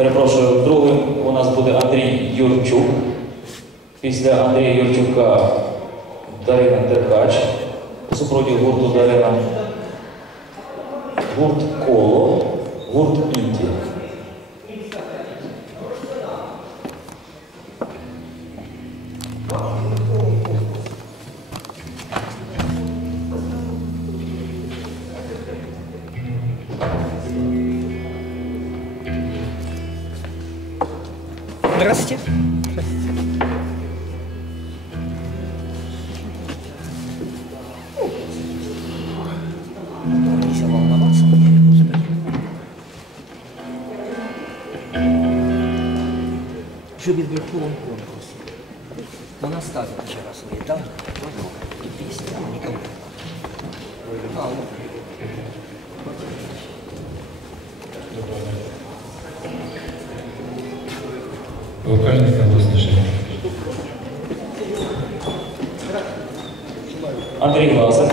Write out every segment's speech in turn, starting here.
Перепрошую, другим у нас буде Андрій Юрчук. Після Андрія Юрчука Дарина Деркач, супротив гурту Дарина, гурт коло, гурт Індія. Локальных областей. Андрей Власов,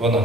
Вона.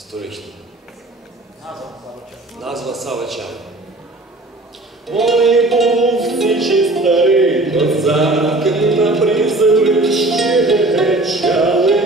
історична. Назва Савича. Ой, був січі старий, козаки на призовищі кричали.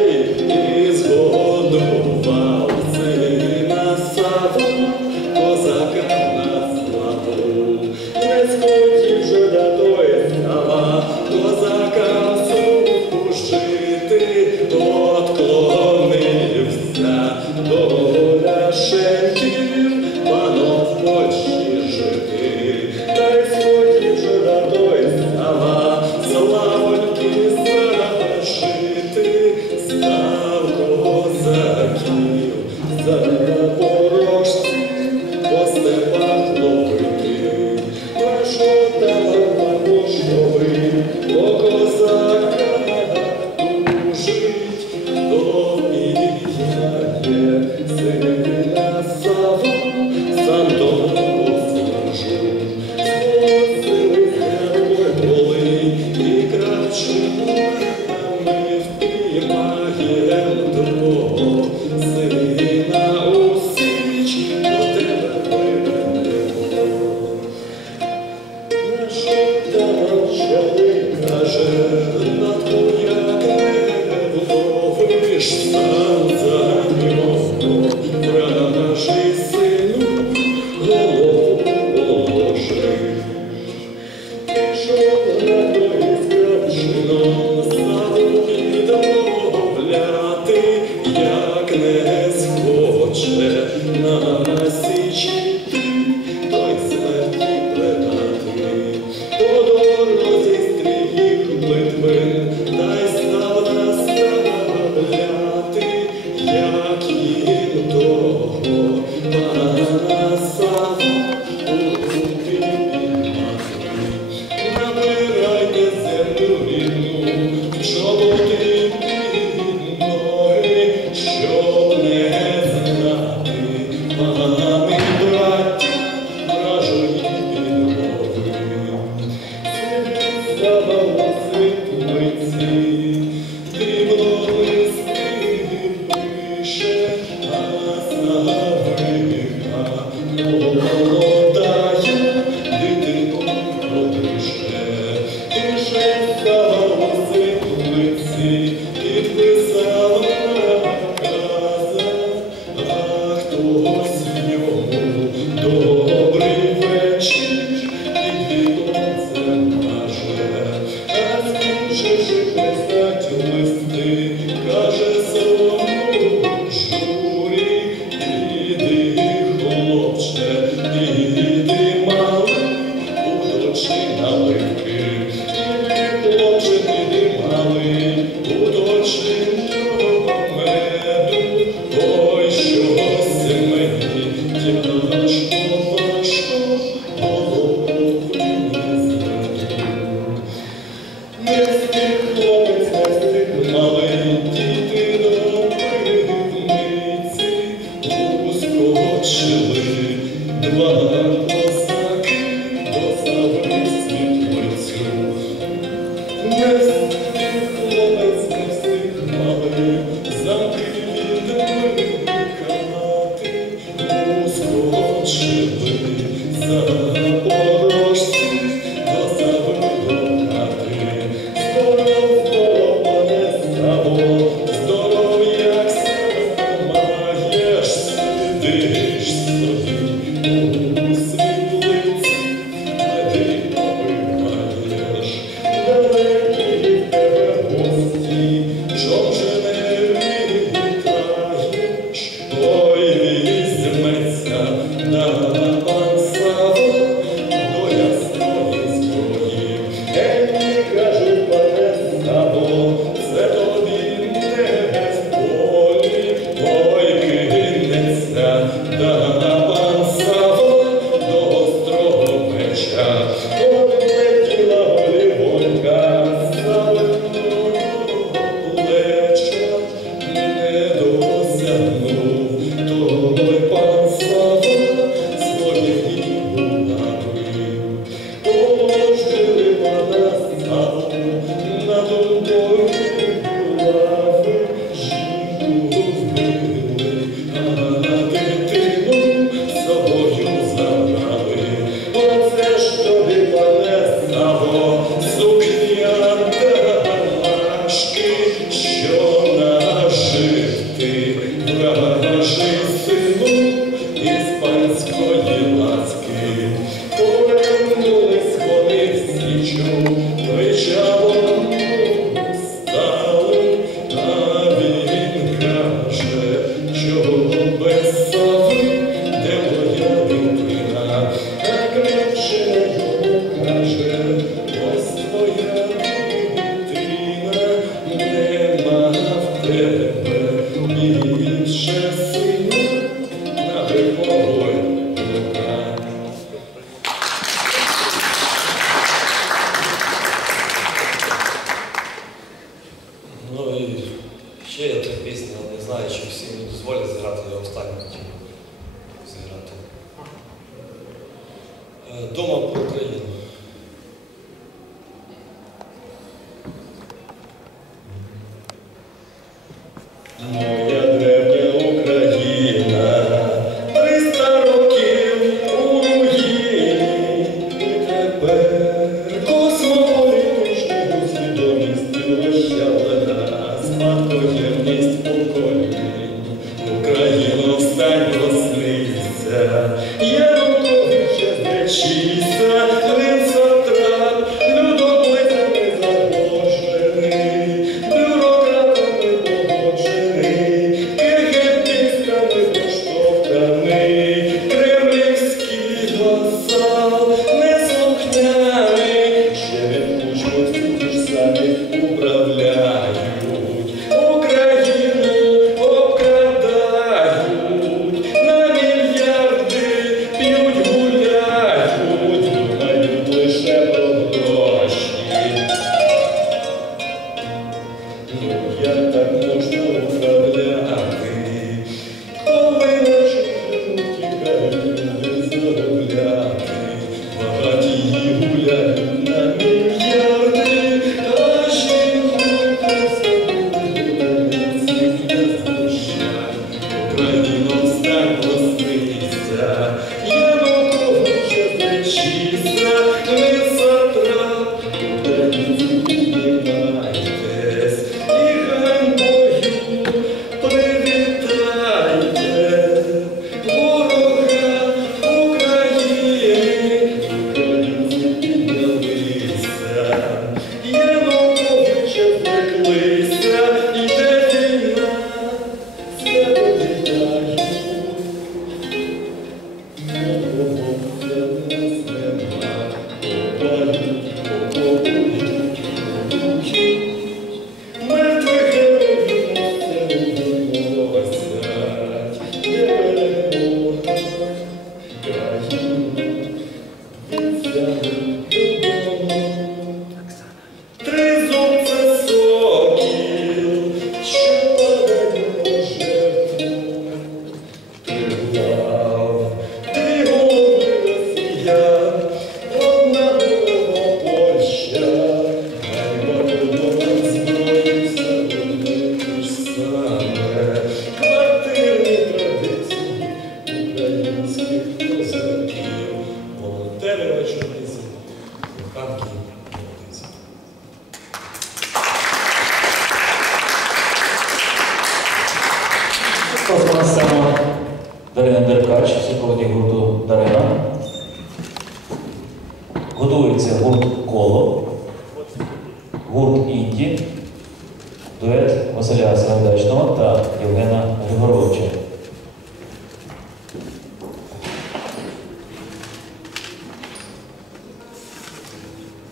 Та Євгена Григоровича.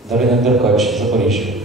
Дарина Деркач, Запоріжжя.